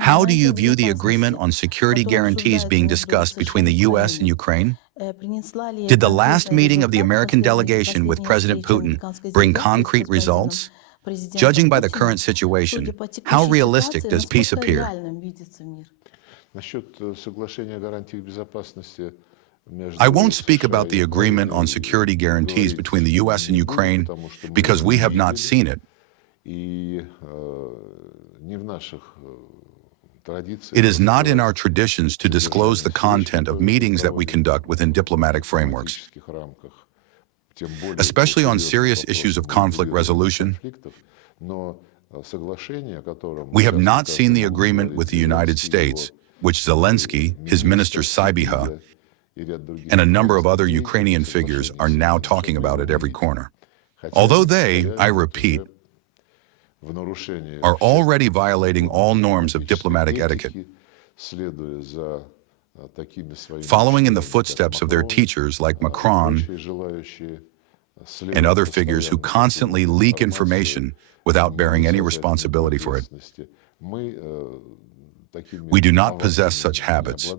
How do you view the agreement on security guarantees being discussed between the U.S. and Ukraine? Did the last meeting of the American delegation with President Putin bring concrete results? Judging by the current situation, how realistic does peace appear? I won't speak about the agreement on security guarantees between the U.S. and Ukraine because we have not seen it. It is not in our traditions to disclose the content of meetings that we conduct within diplomatic frameworks, especially on serious issues of conflict resolution. We have not seen the agreement with the United States, which Zelensky, his minister Sybiha, and a number of other Ukrainian figures are now talking about at every corner. Although they, I repeat, are already violating all norms of diplomatic etiquette, following in the footsteps of their teachers like Macron and other figures who constantly leak information without bearing any responsibility for it. We do not possess such habits,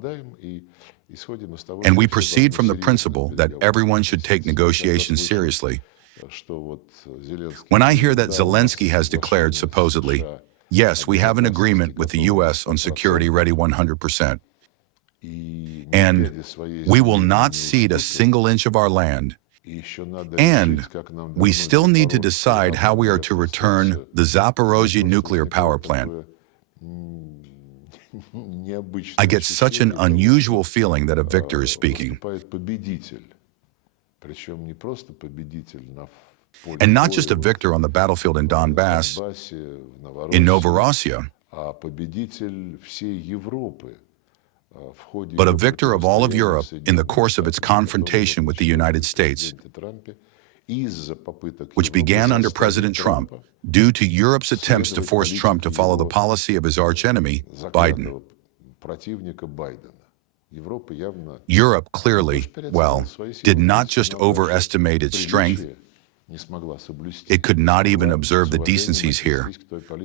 and we proceed from the principle that everyone should take negotiations seriously. When I hear that Zelensky has declared, supposedly, yes, we have an agreement with the U.S. on security ready 100%, and we will not cede a single inch of our land, and we still need to decide how we are to return the Zaporozhye nuclear power plant, I get such an unusual feeling that a victor is speaking. And not just a victor on the battlefield in Donbass, in Novorossiya, but a victor of all of Europe in the course of its confrontation with the United States, which began under President Trump due to Europe's attempts to force Trump to follow the policy of his archenemy, Biden. Europe clearly, well, did not just overestimate its strength, it could not even observe the decencies here,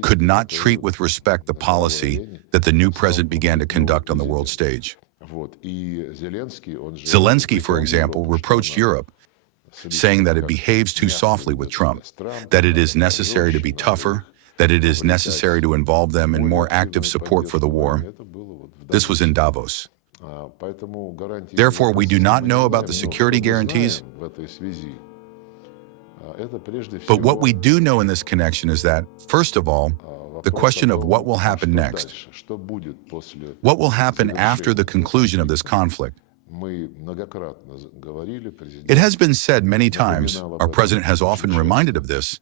could not treat with respect the policy that the new president began to conduct on the world stage. Zelensky, for example, reproached Europe, saying that it behaves too softly with Trump, that it is necessary to be tougher, that it is necessary to involve them in more active support for the war. This was in Davos. Therefore, we do not know about the security guarantees, but what we do know in this connection is that, first of all, the question of what will happen next. What will happen after the conclusion of this conflict? It has been said many times, our president has often reminded of this,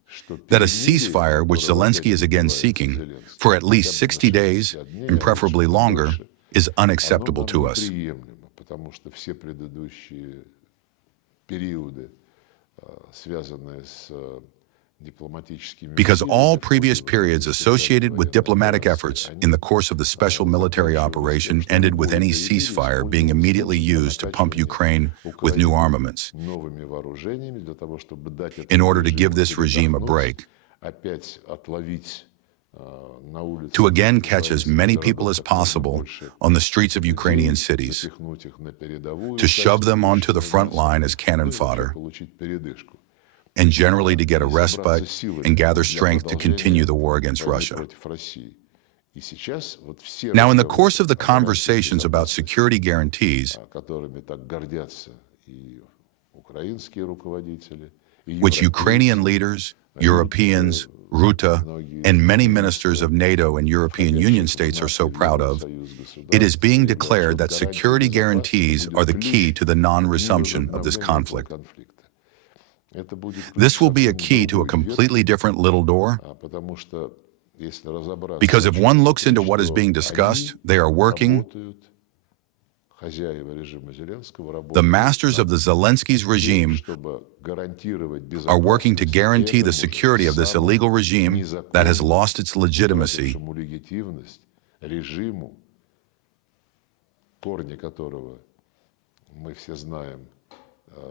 that a ceasefire, which Zelensky is again seeking, for at least 60 days, and preferably longer, is unacceptable to us. Because all previous periods associated with diplomatic efforts in the course of the special military operation ended with any ceasefire being immediately used to pump Ukraine with new armaments in order to give this regime a break, to again catch as many people as possible on the streets of Ukrainian cities, to shove them onto the front line as cannon fodder, and generally to get a respite and gather strength to continue the war against Russia. Now, in the course of the conversations about security guarantees, which Ukrainian leaders, Europeans, Ruta, and many ministers of NATO and European Union states are so proud of, it is being declared that security guarantees are the key to the non-resumption of this conflict. This will be a key to a completely different little door, because if one looks into what is being discussed, they are working, the masters of the Zelensky's regime are working to guarantee the security of this illegal regime that has lost its legitimacy,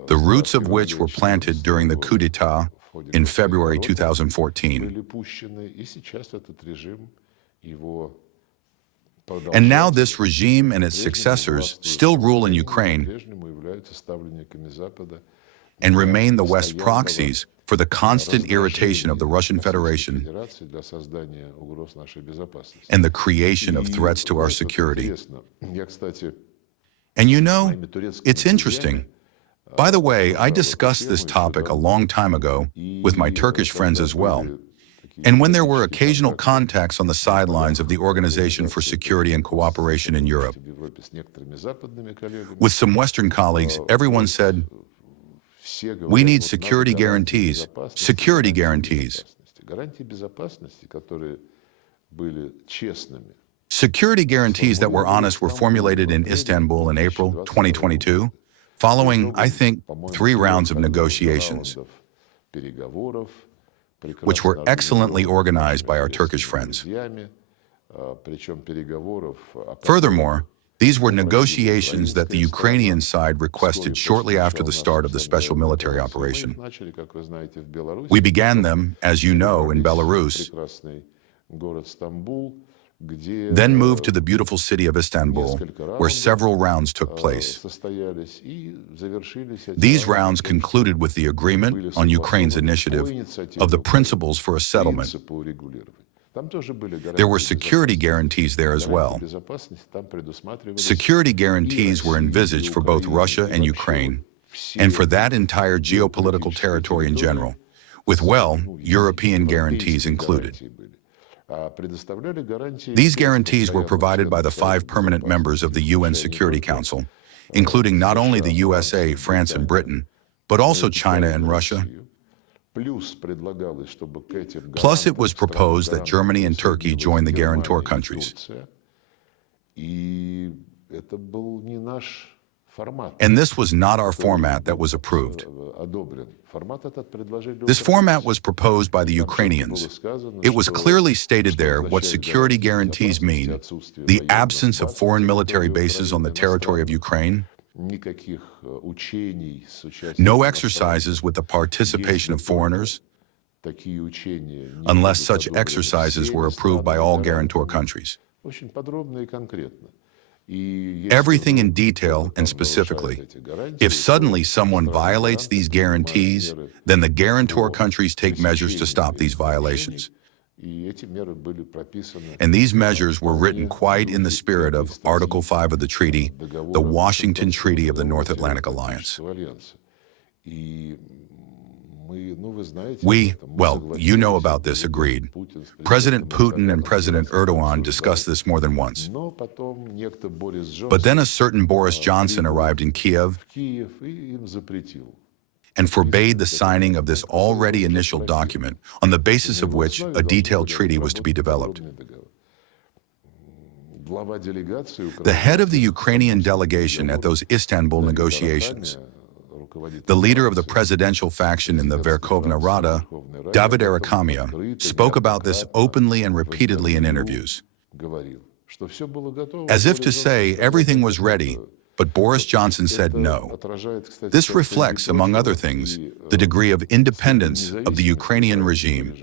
the roots of which were planted during the coup d'etat in February 2014. And now this regime and its successors still rule in Ukraine and remain the West's proxies for the constant irritation of the Russian Federation and the creation of threats to our security. And you know, it's interesting. By the way, I discussed this topic a long time ago with my Turkish friends as well. And when there were occasional contacts on the sidelines of the Organization for Security and Cooperation in Europe, with some Western colleagues, everyone said, we need security guarantees, security guarantees. Security guarantees that were honest were formulated in Istanbul in April 2022, following, I think, 3 rounds of negotiations, which were excellently organized by our Turkish friends. Furthermore, these were negotiations that the Ukrainian side requested shortly after the start of the special military operation. We began them, as you know, in Belarus, then moved to the beautiful city of Istanbul, where several rounds took place. These rounds concluded with the agreement on Ukraine's initiative of the principles for a settlement. There were security guarantees there as well. Security guarantees were envisaged for both Russia and Ukraine, and for that entire geopolitical territory in general, with, well, European guarantees included. These guarantees were provided by the 5 permanent members of the UN Security Council, including not only the USA, France, and Britain, but also China and Russia. Plus, it was proposed that Germany and Turkey join the guarantor countries. And this was not our format that was approved. This format was proposed by the Ukrainians. It was clearly stated there what security guarantees mean: the absence of foreign military bases on the territory of Ukraine, no exercises with the participation of foreigners, unless such exercises were approved by all guarantor countries. Everything in detail and specifically. If suddenly someone violates these guarantees, then the guarantor countries take measures to stop these violations. And these measures were written quite in the spirit of Article 5 of the treaty, the Washington Treaty of the North Atlantic Alliance. We, well, you know about this, agreed. President Putin and President Erdogan discussed this more than once. But then a certain Boris Johnson arrived in Kiev and forbade the signing of this already initial document, on the basis of which a detailed treaty was to be developed. The head of the Ukrainian delegation at those Istanbul negotiations, the leader of the presidential faction in the Verkhovna Rada, David Arakhamia, spoke about this openly and repeatedly in interviews, as if to say everything was ready, but Boris Johnson said no. This reflects, among other things, the degree of independence of the Ukrainian regime,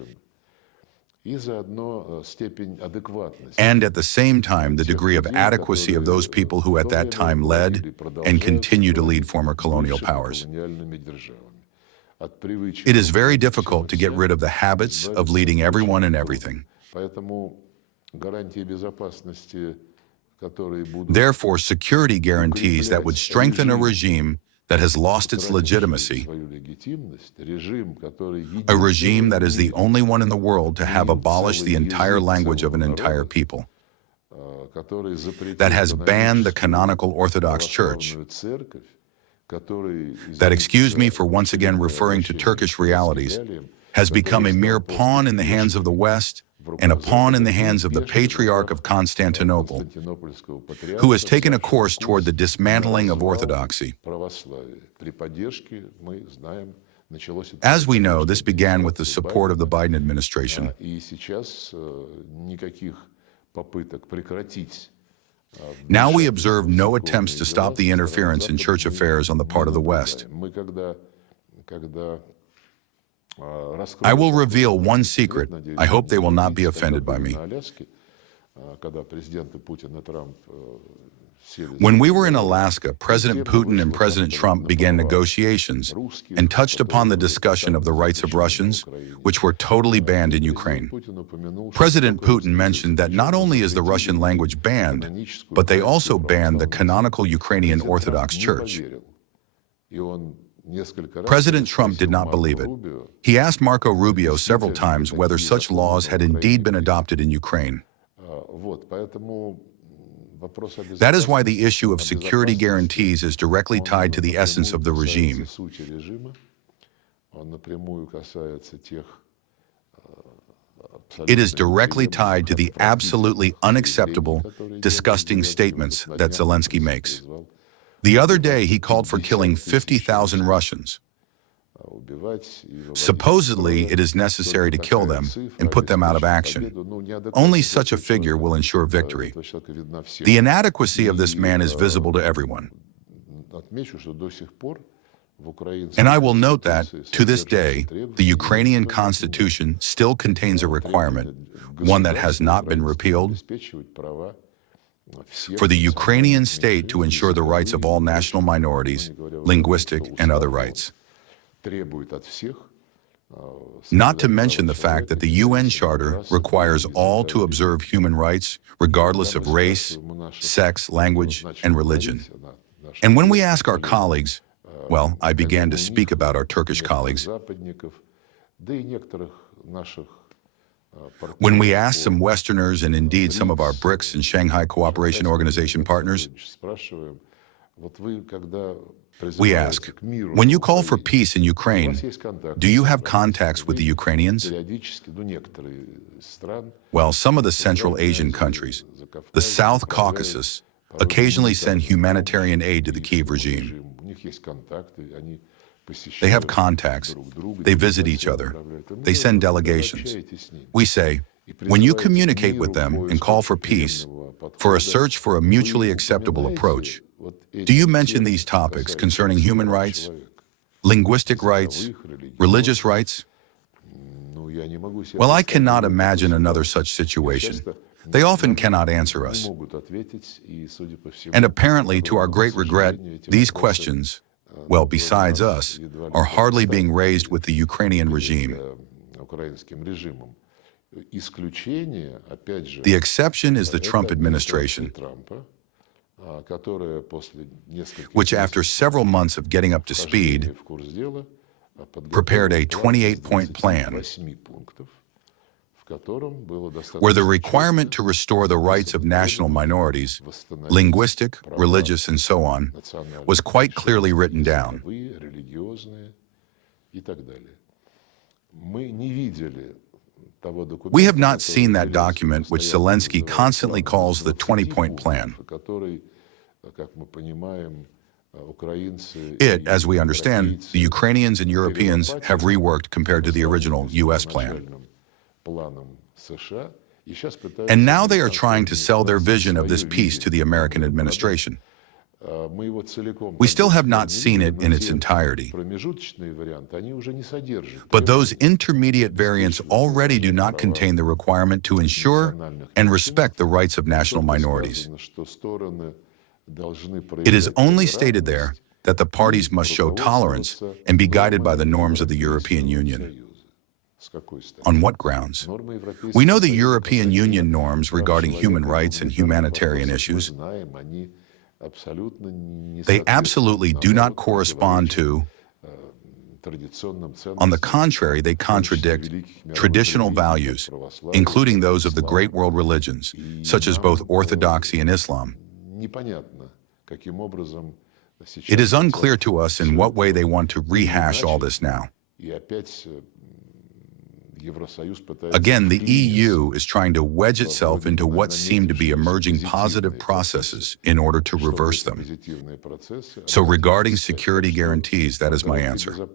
and at the same time the degree of adequacy of those people who at that time led and continue to lead former colonial powers. It is very difficult to get rid of the habits of leading everyone and everything. Therefore, security guarantees that would strengthen a regime that has lost its legitimacy, a regime that is the only one in the world to have abolished the entire language of an entire people, that has banned the canonical Orthodox Church, that, excuse me for once again referring to Turkish realities, has become a mere pawn in the hands of the West and a pawn in the hands of the Patriarch of Constantinople, who has taken a course toward the dismantling of orthodoxy. As we know, this began with the support of the Biden administration. Now we observe no attempts to stop the interference in church affairs on the part of the West. I will reveal one secret. I hope they will not be offended by me. When we were in Alaska, President Putin and President Trump began negotiations and touched upon the discussion of the rights of Russians, which were totally banned in Ukraine. President Putin mentioned that not only is the Russian language banned, but they also banned the canonical Ukrainian Orthodox Church. President Trump did not believe it. He asked Marco Rubio several times whether such laws had indeed been adopted in Ukraine. That is why the issue of security guarantees is directly tied to the essence of the regime. It is directly tied to the absolutely unacceptable, disgusting statements that Zelensky makes. The other day, he called for killing 50,000 Russians. Supposedly, it is necessary to kill them and put them out of action. Only such a figure will ensure victory. The inadequacy of this man is visible to everyone. And I will note that, to this day, the Ukrainian constitution still contains a requirement, one that has not been repealed, for the Ukrainian state to ensure the rights of all national minorities, linguistic and other rights. Not to mention the fact that the UN Charter requires all to observe human rights, regardless of race, sex, language, and religion. And when we ask our colleagues, well, I began to speak about our Turkish colleagues, when we ask some Westerners and indeed some of our BRICS and Shanghai Cooperation Organization partners, we ask, when you call for peace in Ukraine, do you have contacts with the Ukrainians? Well, some of the Central Asian countries, the South Caucasus, occasionally send humanitarian aid to the Kyiv regime. They have contacts. They visit each other. They send delegations. We say, when you communicate with them and call for peace, for a search for a mutually acceptable approach, do you mention these topics concerning human rights, linguistic rights, religious rights? Well, I cannot imagine another such situation. They often cannot answer us. And apparently, to our great regret, these questions, well, besides us, are hardly being raised with the Ukrainian regime. The exception is the Trump administration, which after several months of getting up to speed, prepared a 28-point plan where the requirement to restore the rights of national minorities, linguistic, religious, and so on, was quite clearly written down. We have not seen that document which Zelensky constantly calls the 20-point plan. It, as we understand, the Ukrainians and Europeans have reworked compared to the original U.S. plan. And now they are trying to sell their vision of this peace to the American administration. We still have not seen it in its entirety. But those intermediate variants already do not contain the requirement to ensure and respect the rights of national minorities. It is only stated there that the parties must show tolerance and be guided by the norms of the European Union. On what grounds? We know the European Union norms regarding human rights and humanitarian issues. They absolutely do not correspond to, on the contrary, they contradict traditional values, including those of the great world religions, such as both Orthodoxy and Islam. It is unclear to us in what way they want to rehash all this now. Again, the EU is trying to wedge itself into what seem to be emerging positive processes in order to reverse them. So regarding security guarantees, that is my answer.